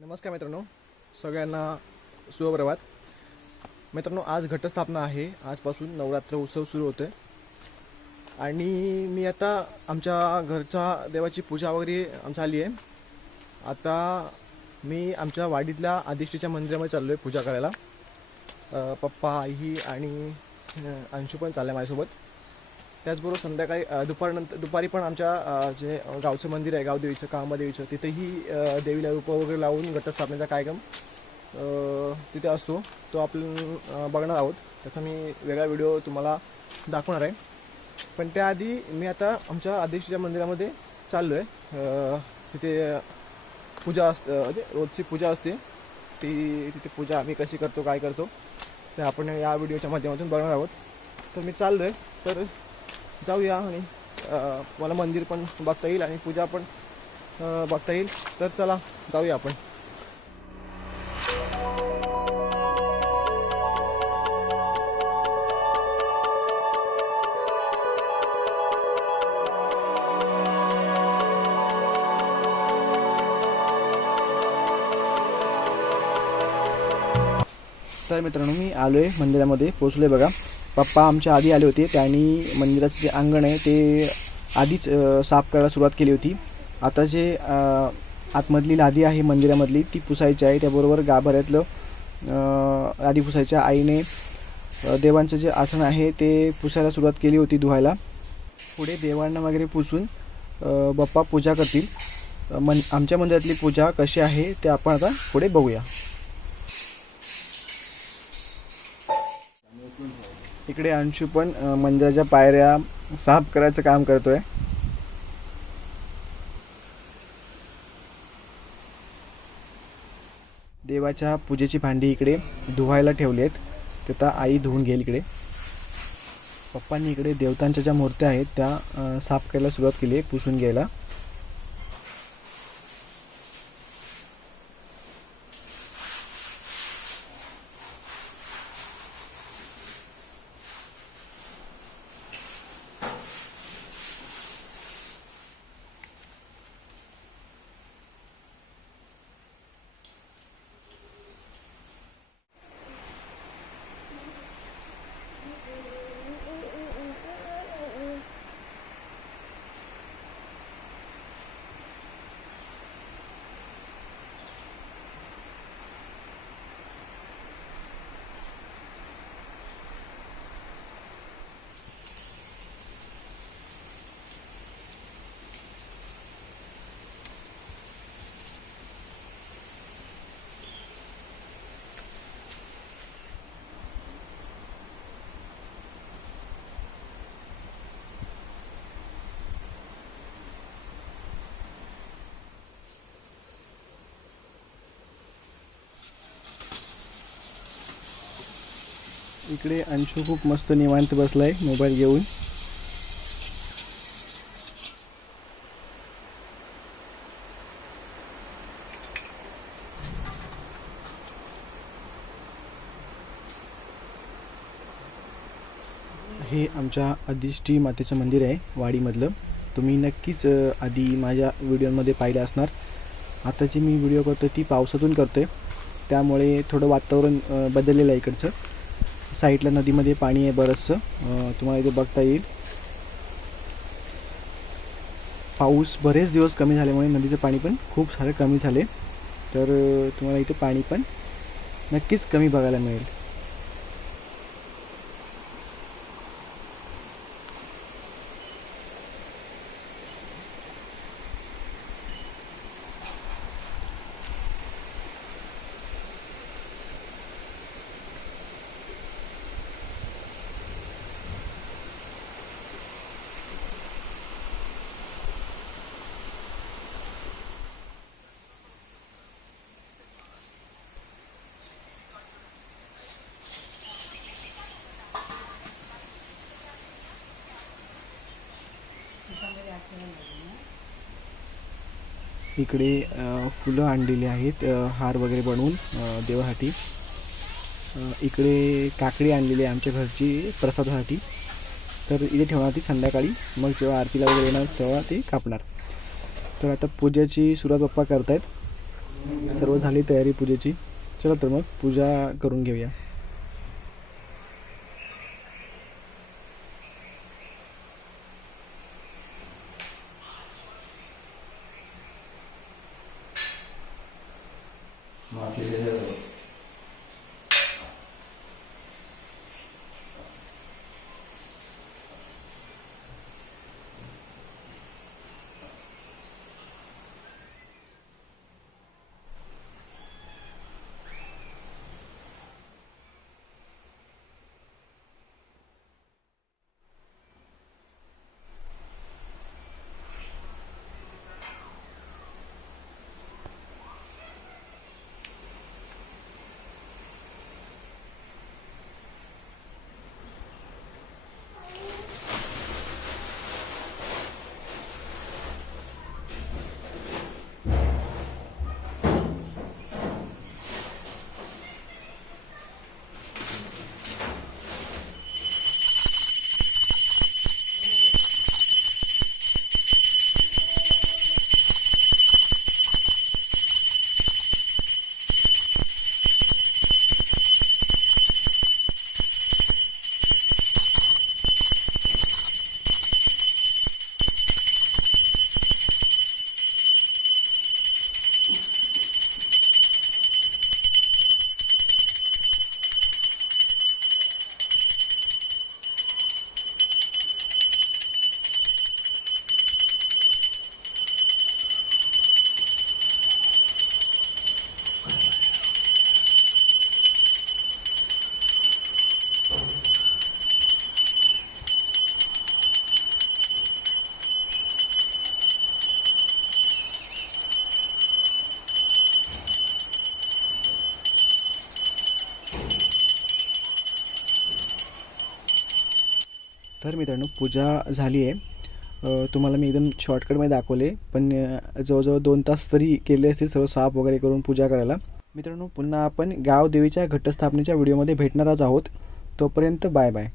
नमस्कार मित्रांनो सगळ्यांना सुप्रभात मित्रांनो आज घटस्थापना आहे. आजपासून नवरात्र उत्सव सुरू होतो आहे आणि मी आता आमच्या घरच्या देवाची पूजा वगैरे झाली आहे. आता मी आमच्या वाडीतल्या आदिष्टीच्या मंदिरामध्ये चाललो आहे पूजा करायला. पप्पा आई आणि अंशू पण चाललं आहे माझ्यासोबत. त्याचबरोबर संध्याकाळी दुपारनंतर दुपारी पण आमच्या जे गावचं मंदिर आहे गावदेवीचं कामादेवीचं तिथेही देवीला रूपं वगैरे लावून घटस्थापनेचा कार्यक्रम तिथे असतो. तो आपण बघणार आहोत. त्याचा मी वेगळा व्हिडिओ तुम्हाला दाखवणार आहे. पण त्याआधी मी आता आमच्या आदेशीच्या मंदिरामध्ये चाललो आहे तिथे पूजा असते म्हणजे रोजची पूजा असते. ती तिथे पूजा आम्ही कशी करतो काय करतो ते आपण या व्हिडिओच्या माध्यमातून बघणार आहोत. तर मी चाललो आहे तर जाऊया आणि मला मंदिर पण बघता येईल आणि पूजा पण बघता येईल. तर चला जाऊया आपण. तर मित्रांनो मी आलो आहे मंदिरामध्ये पोचलो आहे बघा. पप्पा आमच्या आधी आले होते. त्यांनी मंदिराचं जे अंगण आहे ते आधीच साफ करायला सुरुवात केली होती. आता जे आतमधली लादी आहे मंदिरामधली ती पुसायची आहे. त्याबरोबर गाभाऱ्यातलं लादी पुसायच्या आईने देवांचं जे आसन आहे ते पुसायला सुरुवात केली होती धुवायला. पुढे देवांना वगैरे पुसून बाप्पा पूजा करतील. मन आमच्या मंदिरातली पूजा कशी आहे ते आपण आता पुढे बघूया. इकडे अंशू पण मंदिराच्या पायऱ्या साफ करायचं काम करतोय. देवाच्या पूजेची भांडी इकडे धुवायला ठेवली आहेत ते आता आई धुवून घेईल इकडे. पप्पांनी इकडे देवतांच्या ज्या मूर्त्या आहेत त्या साफ करायला सुरुवात केली आहे पुसून घ्यायला. इकडे अंशू खूप मस्त निवांत बसलाय मोबाईल घेऊन. हे आमच्या आदिष्टी मातेचं मंदिर आहे वाडीमधलं. तुम्ही नक्कीच आधी माझ्या व्हिडिओमध्ये पाहिलं असणार. आता जी मी व्हिडिओ करतो ती पावसातून करतोय. त्यामुळे थोडं वातावरण बदललेलं आहे इकडचं. साईडला नदीमध्ये पाणी आहे बरंचसं. तुम्हाला इथे बघता येईल. पाऊस बरेच दिवस कमी झाल्यामुळे नदीचं पाणी पण खूप सारं कमी झाले. तर तुम्हाला इथे पाणी पण नक्कीच कमी बघायला मिळेल. इकडे फुलं आणलेली आहेत हार वगैरे बनवून देवासाठी. इकडे काकडी आणलेली आहे आमच्या घरची प्रसादासाठी. तर इथे ठेवणार ती संध्याकाळी. मग जेव्हा आरतीला वगैरे येणार तेव्हा ते कापणार. तर आता पूजेची सुरुवात पप्पा करतायत. सर्व झाली तयारी पूजेची. चला तर मग पूजा करून घेऊया. तर मित्रांनो पूजा झाली आहे. तुम्हाला मी एकदम शॉर्टकटमध्ये दाखवले पण जवळजवळ दोन तास तरी केले असतील सर्व साफ वगैरे करून पूजा करायला. मित्रांनो पुन्हा आपण गाव देवीच्या घटस्थापनेच्या व्हिडिओमध्ये भेटणारच आहोत. तोपर्यंत बाय बाय